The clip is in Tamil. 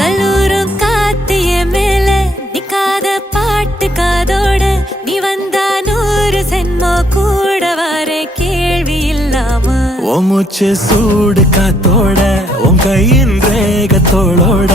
கல்லூரும் காத்திய மேல நிக்காத பாட்டு காதோட நீ வந்தா 100 சென்மோ கூட வர கேள்வி இல்லாம ஓ மூச்சு சூடு காத்தோட உன் கையின் ரேகத்தோளோட